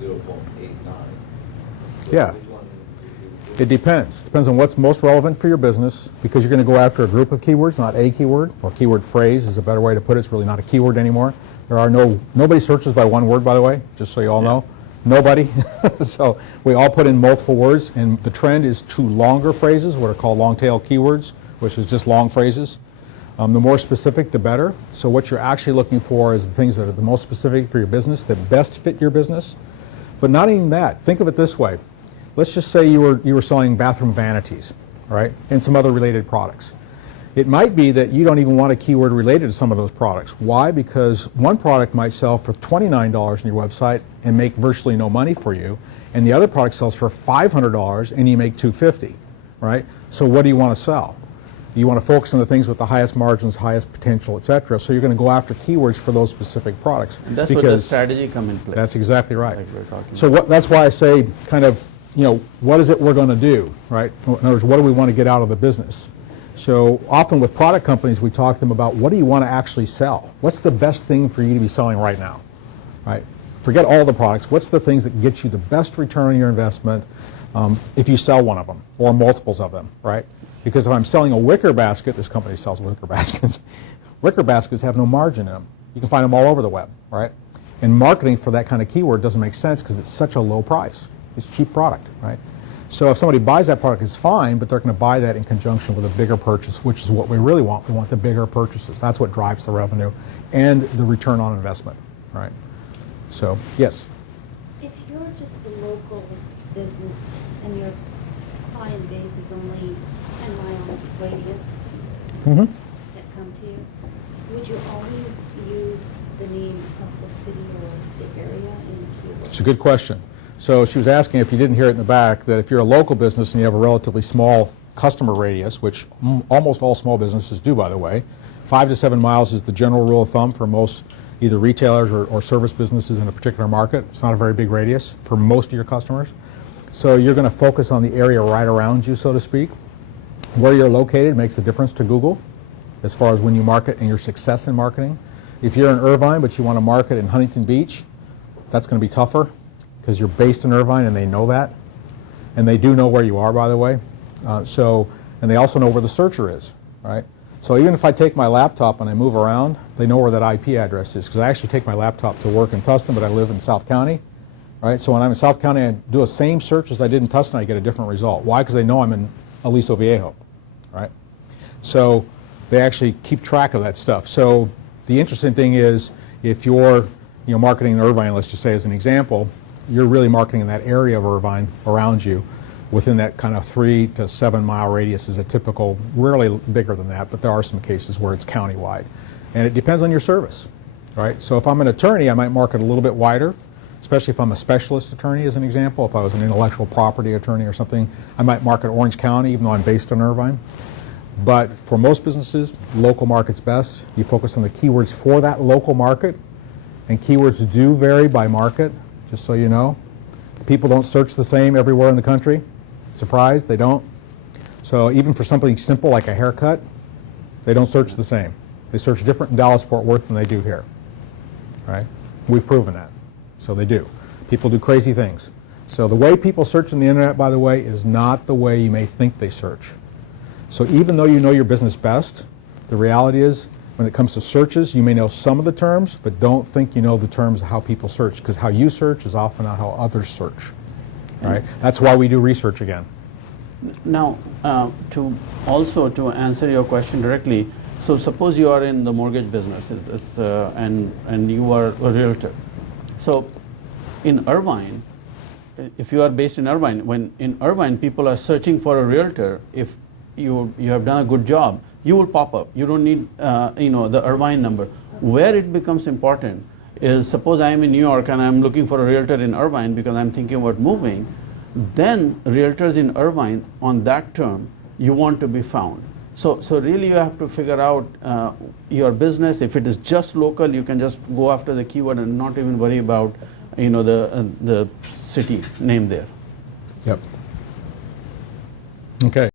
0.89. So Yeah. which one It depends. Depends on what's most relevant for your business, because you're going to go after a group of keywords, not a keyword, or keyword phrase is a better way to put it. It's really not a keyword anymore. Nobody searches by one word, by the way, just so you all know. Nobody. So we all put in multiple words, and the trend is to longer phrases, what are called long tail keywords, which is just long phrases. The more specific, the better. So what you're actually looking for is the things that are the most specific for your business, that best fit your business. But not even that. Think of it this way. Let's just say you were selling bathroom vanities, right, and some other related products. It might be that you don't even want a keyword related to some of those products. Why? Because one product might sell for $29 on your website and make virtually no money for you, and the other product sells for $500 and you make $250, right? So what do you want to sell? You want to focus on the things with the highest margins, highest potential, etc. So you're going to go after keywords for those specific products. And that's where the strategy comes in place. That's exactly right. Like we're talking So that's why I say kind of, what is it we're going to do, right? In other words, what do we want to get out of the business? So often with product companies, we talk to them about what do you want to actually sell? What's the best thing for you to be selling right now, right? Forget all the products. What's the things that get you the best return on your investment if you sell one of them or multiples of them, right? Because if I'm selling a wicker basket, this company sells wicker baskets. Wicker baskets have no margin in them. You can find them all over the web, right? And marketing for that kind of keyword doesn't make sense because it's such a low price. It's a cheap product, right? So if somebody buys that product, it's fine, but they're going to buy that in conjunction with a bigger purchase, which is what we really want. We want the bigger purchases. That's what drives the revenue and the return on investment, right? So, yes? If you're just a local business and your client base is only 10-mile radius that come to you, would you always use the name of the city or the area in the keyword? It's a good question. So she was asking, if you didn't hear it in the back, that if you're a local business and you have a relatively small customer radius, which almost all small businesses do, by the way, 5 to 7 miles is the general rule of thumb for most either retailers or service businesses in a particular market. It's not a very big radius for most of your customers. So you're going to focus on the area right around you, so to speak. Where you're located makes a difference to Google as far as when you market and your success in marketing. If you're in Irvine but you want to market in Huntington Beach, that's going to be tougher because you're based in Irvine and they know that. And they do know where you are, by the way. And they also know where the searcher is, right? So even if I take my laptop and I move around, they know where that IP address is, because I actually take my laptop to work in Tustin, but I live in South County, right? So when I'm in South County, I do the same search as I did in Tustin, I get a different result. Why? Because they know I'm in Aliso Viejo, right? So they actually keep track of that stuff. So the interesting thing is, if you're marketing in Irvine, let's just say as an example, you're really marketing in that area of Irvine around you, within that kind of 3 to 7 mile radius is a typical, rarely bigger than that, but there are some cases where it's countywide. And it depends on your service, right? So if I'm an attorney, I might market a little bit wider, especially if I'm a specialist attorney, as an example. If I was an intellectual property attorney or something, I might market Orange County, even though I'm based in Irvine. But for most businesses, local market's best. You focus on the keywords for that local market, and keywords do vary by market, just so you know. People don't search the same everywhere in the country. Surprised? They don't. So even for something simple like a haircut, they don't search the same. They search different in Dallas-Fort Worth than they do here. Right? We've proven that. So they do. People do crazy things. So the way people search on the internet, by the way, is not the way you may think they search. So even though you know your business best, the reality is, when it comes to searches, you may know some of the terms, but don't think you know the terms of how people search, because how you search is often not how others search. Right? That's why we do research again. Now, to answer your question directly, so suppose you are in the mortgage business and you are a realtor. So in Irvine, if you are based in Irvine, when in Irvine people are searching for a realtor, if you have done a good job, you will pop up. You don't need the Irvine number. Where it becomes important is, suppose I am in New York and I'm looking for a realtor in Irvine because I'm thinking about moving, then realtors in Irvine, on that term, you want to be found. So really you have to figure out your business. If it is just local, you can just go after the keyword and not even worry about the city name there. Yep. Okay.